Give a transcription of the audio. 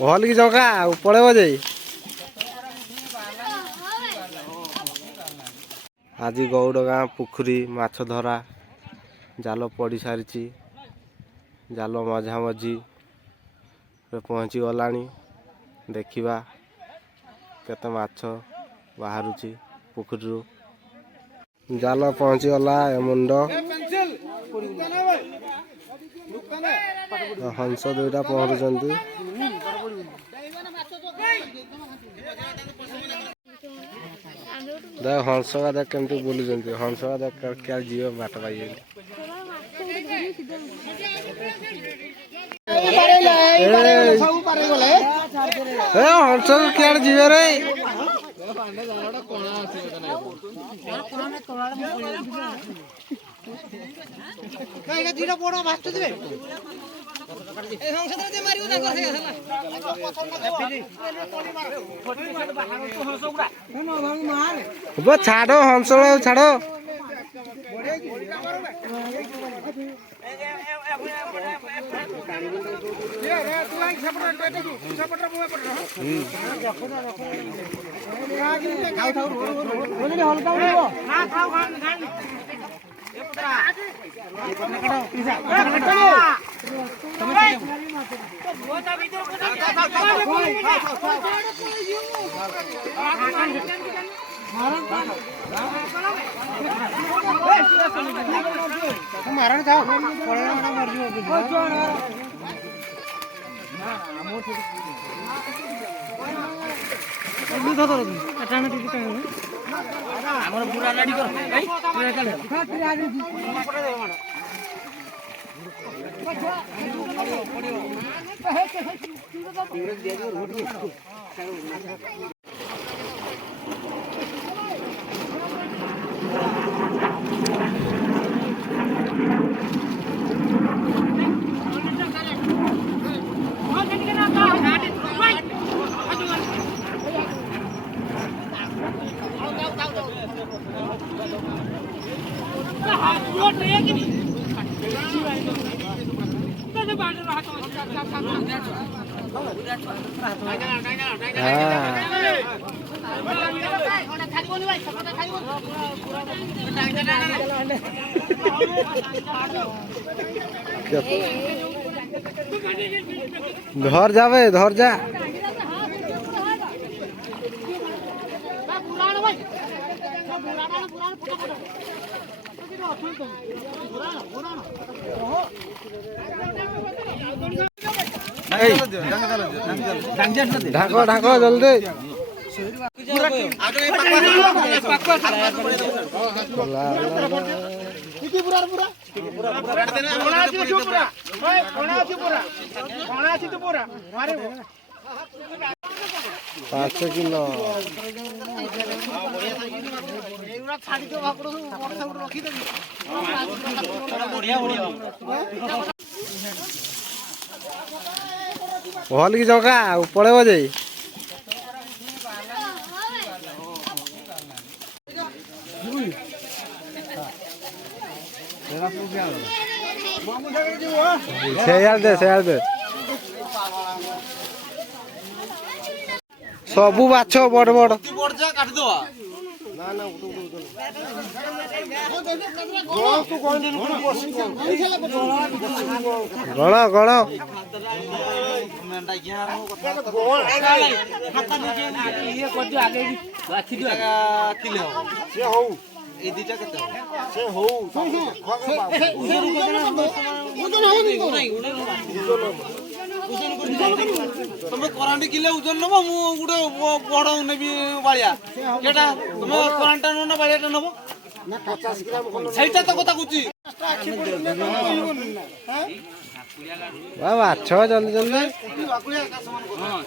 भल की जगह पड़े जे आज गौड़ गाँ पुखरी माछ धरा जाल पड़ सारी जाल मझा मझी पहुँची गला देखा केते माछ बाहर पुखरी जाल पहुँची गला मुंड हंस दुईटा पहरुंट देख हंस का देख केमती बुलूं हंस का देख क्या जीव बाट पाई हंस क्या जीवे रे छाड़ो हंस छाड़ो मारण था धर जावे धर जा ढाको ढाको जल्दी पाँच किलो भल की जगह पड़े जे दे सबू बाछ बड़ बड़ गण गण तुम करांटी किले ओजन नब मु गोटे बड़ नेबी बालिया केटा तुम करांटा न बालियाटा नब ना 50 ग्राम सेटा तो कथा कुची वाह अच्छा जल्दी जल्दी हां